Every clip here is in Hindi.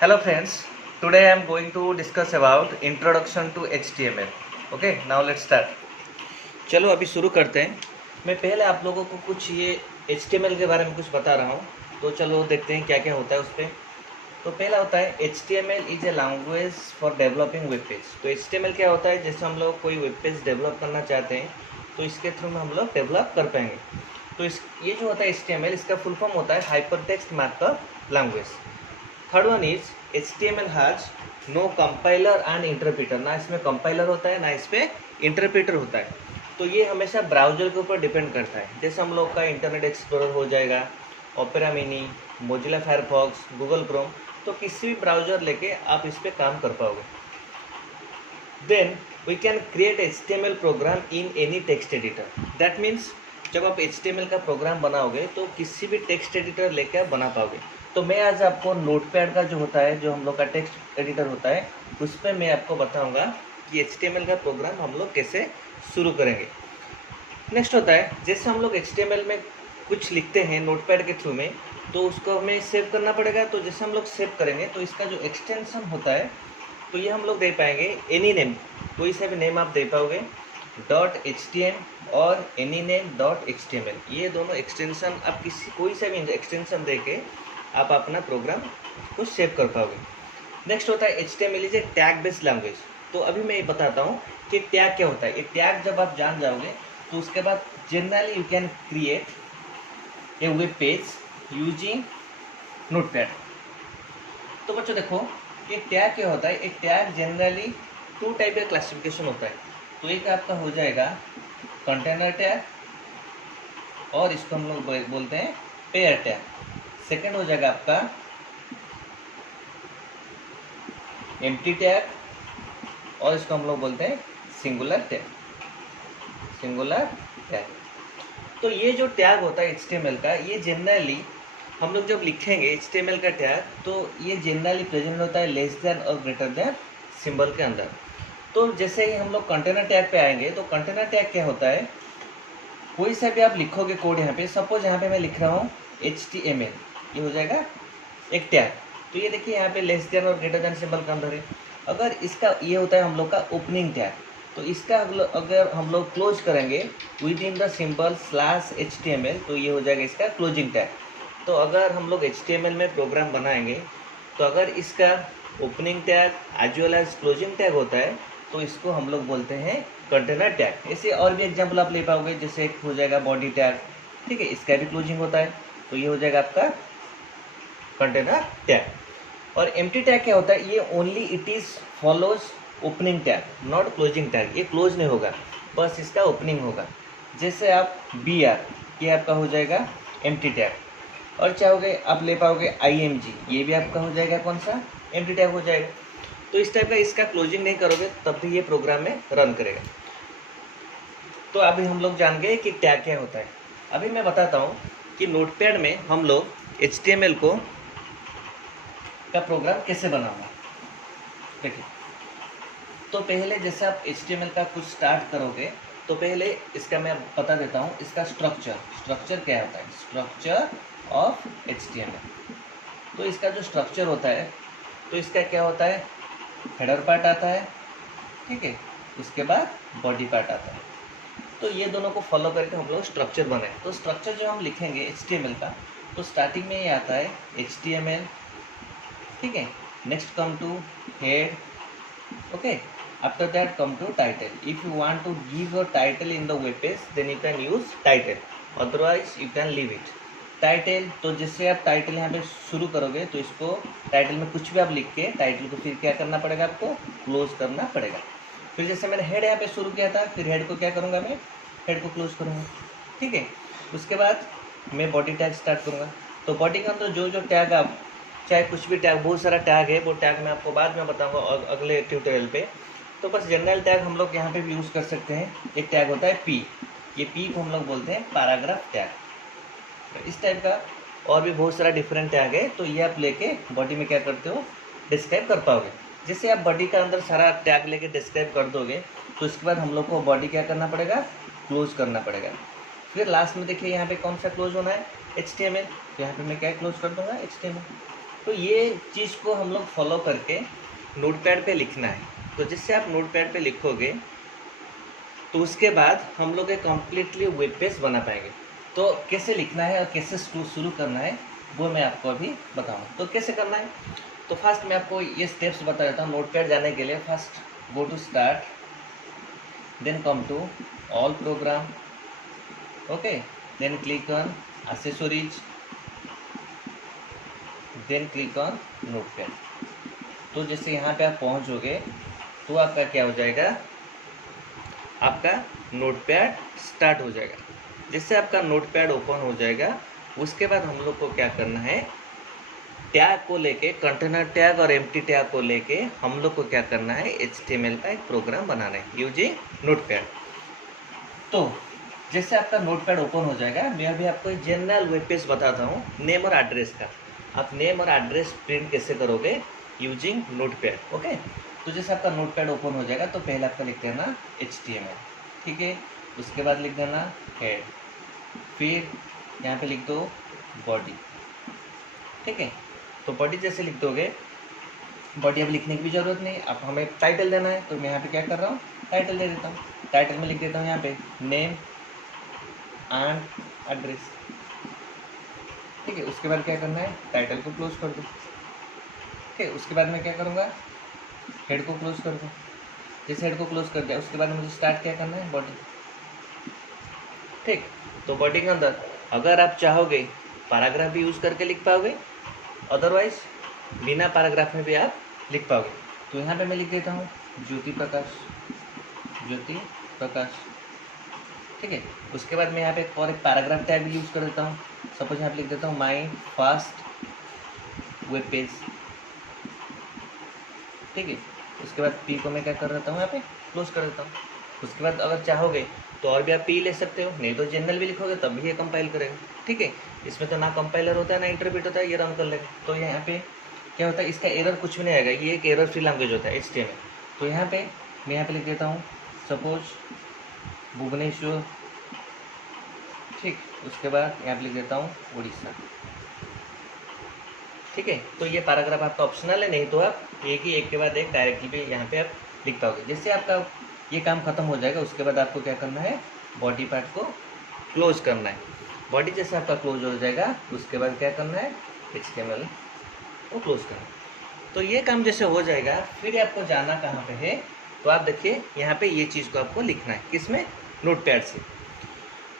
Hello friends, today I am going to discuss about introduction to HTML. Okay, now let's start. चलो अभी शुरू करते हैं। मैं पहले आप लोगों को कुछ ये HTML के बारे में कुछ बता रहा हूँ, तो चलो देखते हैं क्या क्या होता है उस पर। तो पहला होता है HTML is a language for developing web page. तो HTML क्या होता है, जैसे हम लोग कोई वेब पेज डेवलप करना चाहते हैं तो इसके थ्रू में हम लोग डेवलप कर पाएंगे। तो ये जो होता है HTML, इसका फुल फॉर्म होता है hyper text markup language. Third one is HTML has no compiler and interpreter. ना इसमें कंपाइलर होता है ना इस पर इंटरप्रीटर होता है। तो ये हमेशा ब्राउजर के ऊपर डिपेंड करता है। जैसे हम लोग का इंटरनेट एक्सप्लोरर हो जाएगा, opera mini, Mozilla Firefox, Google Chrome, तो किसी भी ब्राउजर लेके आप इस पर काम कर पाओगे। Then we can create HTML program in any text editor. That means जब आप HTML का प्रोग्राम बनाओगे तो किसी भी टेक्स्ट एडिटर लेकर बना पाओगे। तो मैं आज आपको नोटपैड का जो होता है, जो हम लोग का टेक्स्ट एडिटर होता है, उस पर मैं आपको बताऊंगा कि HTML का प्रोग्राम हम लोग कैसे शुरू करेंगे। नेक्स्ट होता है, जैसे हम लोग HTML में कुछ लिखते हैं नोटपैड के थ्रू में, तो उसको हमें सेव करना पड़ेगा। तो जैसे हम लोग सेव करेंगे तो इसका जो एक्सटेंशन होता है, तो ये हम लोग दे पाएंगे एनी नेम, कोई सा भी नेम आप दे पाओगे, .htm और एनी नेम .html। ये दोनों एक्सटेंशन आप कोई सा भी एक्सटेंशन दे के आप अपना प्रोग्राम को सेव कर पाओगे। नेक्स्ट होता है HTML is a tag based language. तो अभी मैं ये बताता हूँ कि टैग क्या होता है। ये टैग जब आप जान जाओगे तो उसके बाद generally you can create a web page using notepad. तो बच्चों देखो, ये टैग क्या होता है। एक टैग जनरली टू टाइप का क्लासिफिकेशन होता है। तो एक आपका हो जाएगा कंटेनर टैग और इसको हम लोग बोलते हैं पेयर टैग। सेकंड हो जाएगा आपका एम्प्टी टैग और इसको हम लोग बोलते हैं सिंगुलर टैग। तो ये जो टैग होता है HTML का, ये जनरली हम लोग जब लिखेंगे HTML का टैग, तो ये जनरली प्रेजेंट होता है लेस देन और ग्रेटर देन सिंबल के अंदर। तो जैसे ही हम लोग कंटेनर टैग पे आएंगे, तो कंटेनर टैग क्या होता है, कोई सा भी आप लिखोगे कोड यहाँ पे, सपोज यहाँ पे मैं लिख रहा हूँ HTML, ये हो जाएगा एक टैग। तो ये देखिए यहाँ पे लेस देन और ग्रेटर देन सिंबल के अंदर है। अगर इसका ये होता है हम लोग का ओपनिंग टैग, तो इसका अगर हम लोग क्लोज करेंगे with in the symbol /HTML, तो ये हो जाएगा इसका क्लोजिंग टैग। तो अगर हम लोग HTML में प्रोग्राम बनाएंगे, तो अगर इसका opening tag as well as closing tag होता है, तो इसको हम लोग बोलते हैं कंटेनर टैग। ऐसे और भी एग्जाम्पल आप ले पाओगे, जैसे एक हो जाएगा बॉडी टैग, ठीक है, इसका भी क्लोजिंग होता है, तो ये हो जाएगा आपका कंटेनर टैग। और एम्प्टी टैग क्या होता है, ये only it is follows opening tag not closing tag. ये क्लोज नहीं होगा, बस इसका ओपनिंग होगा। जैसे आप BR, ये आपका हो जाएगा एम्प्टी टैग। और चाहोगे आप ले पाओगे IMG, ये भी आपका हो जाएगा कौन सा, एम्प्टी टैग हो जाएगा। तो इस टाइप का इसका क्लोजिंग नहीं करोगे तब भी ये प्रोग्राम में रन करेगा। तो अभी हम लोग जान गए कि टैग क्या होता है। अभी मैं बताता हूँ कि नोटपैड में हम लोग HTML का प्रोग्राम कैसे बनाऊंगा। देखिए, तो पहले जैसे आप HTML का कुछ स्टार्ट करोगे, तो पहले इसका मैं बता देता हूँ इसका स्ट्रक्चर क्या होता है, स्ट्रक्चर ऑफ HTML। तो इसका जो स्ट्रक्चर होता है, तो इसका क्या होता है, हेडर पार्ट आता है, ठीक है, उसके बाद बॉडी पार्ट आता है। तो ये दोनों को फॉलो करके हम लोग स्ट्रक्चर बनाए। तो स्ट्रक्चर जो हम लिखेंगे HTML का, तो स्टार्टिंग में ये आता है HTML, ठीक है, next come to head, okay, after that come to title. If you want to give your title in the web page, then you can use title, otherwise you can leave it. Title, तो जैसे आप टाइटल यहाँ पे शुरू करोगे, तो इसको टाइटल में कुछ भी आप लिख के टाइटल को फिर क्या करना पड़ेगा, आपको क्लोज करना पड़ेगा। फिर जैसे मैंने हेड यहाँ पे शुरू किया था, फिर हेड को क्या करूँगा, मैं हेड को क्लोज करूँगा, ठीक है। उसके बाद मैं बॉडी टैग स्टार्ट करूँगा। तो बॉडी के अंदर जो जो टैग आप, चाहे कुछ भी टैग, बहुत सारा टैग है, वो टैग मैं आपको बाद में बताऊँगा अगले ट्यूटोरियल पे। तो बस जनरल टैग हम लोग यहाँ पे भी यूज़ कर सकते हैं। एक टैग होता है P, ये P को हम लोग बोलते हैं पैराग्राफ टैग। तो इस टाइप का और भी बहुत सारा डिफरेंट टैग है। तो ये आप लेके बॉडी में क्या करते हो, डिस्क्राइब कर पाओगे। जैसे आप बॉडी का अंदर सारा टैग लेके डिस्क्राइब कर दोगे, तो इसके बाद हम लोग को बॉडी क्या करना पड़ेगा, क्लोज करना पड़ेगा। फिर लास्ट में देखिए यहाँ पे कौन सा क्लोज होना है, HTML, तो यहाँ पे मैं क्या क्लोज कर दूंगा, HTML। तो ये चीज़ को हम लोग फॉलो करके नोटपैड पे लिखना है। तो जिससे आप नोटपैड पे लिखोगे तो उसके बाद हम लोग एक कम्प्लीटली वेब पेज बना पाएंगे। तो कैसे लिखना है और कैसे शुरू करना है वो मैं आपको अभी बताऊँ। तो कैसे करना है, तो फर्स्ट मैं आपको ये स्टेप्स बता देता हूँ। नोटपैड जाने के लिए first go to start, then come to all program, okay, then click on accessories, then click on notepad. तो जैसे यहाँ पे आप पहुँचोगे तो आपका क्या हो जाएगा, आपका नोटपैड स्टार्ट हो जाएगा। जिससे आपका नोटपैड ओपन हो जाएगा, उसके बाद हम लोग को क्या करना है, टैग को लेके, कंटेनर टैग और एम्प्टी टैग को लेके हम लोग को क्या करना है, HTML का एक प्रोग्राम बनाना है यूजिंग नोटपैड। तो जैसे आपका नोटपैड ओपन हो जाएगा, मैं अभी आपको एक जनरल वेब पेज बताता हूँ नेम और एड्रेस का। आप नेम और एड्रेस प्रिंट कैसे करोगे यूजिंग नोटपैड, ओके। तो जैसे आपका नोटपैड ओपन हो जाएगा तो पहले आपका लिख देना HTML, ठीक है। उसके बाद लिख देना हेड, फिर यहाँ पे लिख दो बॉडी, ठीक है। तो बॉडी जैसे लिख दोगे, बॉडी अब लिखने की भी ज़रूरत नहीं, अब हमें टाइटल देना है। तो मैं यहाँ पे क्या कर रहा हूँ, टाइटल दे देता हूँ। टाइटल में लिख देता हूँ यहाँ पे नेम एंड एड्रेस, ठीक है। उसके बाद क्या करना है, टाइटल को क्लोज कर दो, ठीक है। उसके बाद मैं क्या करूँगा, हेड को क्लोज कर दो। जैसे हेड को क्लोज कर दिया, उसके बाद मुझे स्टार्ट क्या करना है, बॉडी, ठीक। तो बॉडी के अंदर अगर आप चाहोगे पैराग्राफ भी यूज़ करके लिख पाओगे, अदरवाइज बिना पैराग्राफ में भी आप लिख पाओगे। तो यहाँ पे मैं लिख देता हूँ ज्योति प्रकाश, ज्योति प्रकाश, ठीक है। उसके बाद मैं यहाँ पे और एक पैराग्राफ टैग भी यूज़ कर देता हूँ। सपोज यहाँ पे लिख देता हूँ माई फर्स्ट वेब पेज, ठीक है। उसके बाद पी को मैं क्या कर देता हूँ, यहाँ पे क्लोज कर देता हूँ। उसके बाद अगर चाहोगे तो और भी आप पी ले सकते हो, नहीं तो जनरल भी लिखोगे तब भी ये कंपाइल करेगा, ठीक है। इसमें तो ना कंपाइलर होता है ना इंटरप्रेट होता है, ये रन कर लेगा। तो यहाँ पे क्या होता है, इसका एरर कुछ भी नहीं आएगा, ये एक एरर फ्री लैंग्वेज होता है HTML। तो यहाँ पे मैं यहाँ पे लिख देता हूँ सपोज भुवनेश्वर, ठीक। उसके बाद यहाँ पे लिख देता हूँ उड़ीसा, ठीक है। तो ये पैराग्राफ आपका ऑप्शनल है, नहीं तो आप एक ही एक के बाद एक डायरेक्टली भी यहाँ पे आप लिख पाओगे। जिससे आपका ये काम खत्म हो जाएगा, उसके बाद आपको क्या करना है, बॉडी पार्ट को क्लोज करना है। बॉडी जैसे आपका क्लोज हो जाएगा, उसके बाद क्या करना है, HTML को क्लोज करना है। तो ये काम जैसे हो जाएगा, फिर आपको जाना कहाँ पे है, तो आप देखिए यहाँ पे ये चीज़ को आपको लिखना है, किसमें, नोटपैड से।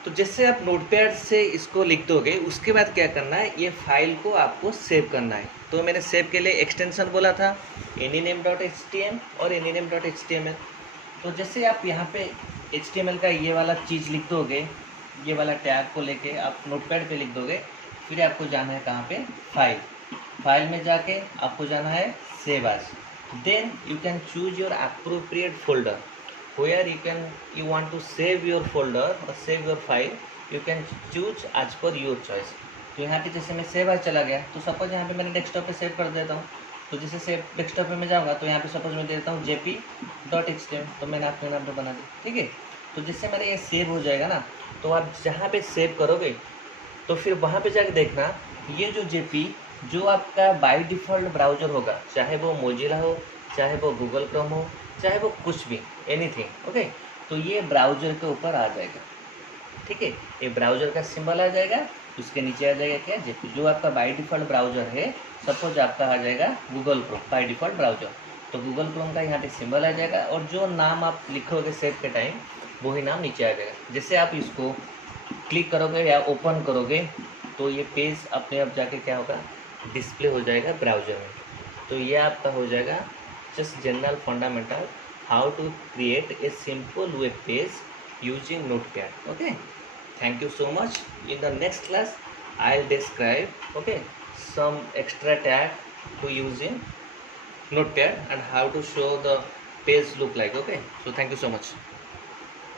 तो जैसे आप नोटपैड से इसको लिख दोगे, उसके बाद क्या करना है, ये फाइल को आपको सेव करना है। तो मैंने सेव के लिए एक्सटेंशन बोला था AnyName.htm और AnyName.html। तो जैसे आप यहाँ पे HTML का ये वाला चीज़ लिख दोगे, ये वाला टैग को लेके आप नोटपैड पे लिख दोगे, फिर आपको जाना है कहाँ पे, फाइल में जाके आपको जाना है save as. Then you can choose your appropriate folder where you want to save your folder or save your file, you can choose as per your choice। तो यहाँ पे जैसे मैं सेव एज चला गया, तो सपोज यहाँ पे मैंने डेस्कटॉप पे सेव कर देता हूँ। तो जैसे सेव डेस्कटॉप पे मैं जाऊँगा तो यहाँ पे सपोज मैं दे देता हूँ jp.html, तो मैंने अपने नाम पे बना दिया, ठीक है। तो जिससे मेरा ये सेव हो जाएगा ना, तो आप जहाँ पे सेव करोगे तो फिर वहाँ पे जाके देखना, ये जो JP जो आपका बाय डिफ़ॉल्ट ब्राउज़र होगा, चाहे वो मोजिला हो, चाहे वो गूगल क्रोम हो, चाहे वो कुछ भी, एनीथिंग, ओके। तो ये ब्राउज़र के ऊपर आ जाएगा, ठीक है। ये ब्राउज़र का सिंबल आ जाएगा, उसके नीचे आ जाएगा क्या, JP। जो आपका बाय डिफ़ॉल्ट ब्राउज़र है, सपोज आपका आ जाएगा Google Chrome by default browser, तो गूगल क्रोम का यहाँ पे सिंबल आ जाएगा, और जो नाम आप लिखोगे सेव के टाइम, वही नाम नीचे आ जाएगा। जैसे आप इसको क्लिक करोगे या ओपन करोगे, तो ये पेज अपने आप जाके क्या होगा, डिस्प्ले हो जाएगा ब्राउज़र में। तो ये आपका हो जाएगा just general fundamental how to create a simple web page using Notepad, okay। Thank you so much. In the next class I'll describe, okay, some extra tag to use in Notepad and how to show the page look like, okay। So thank you so much.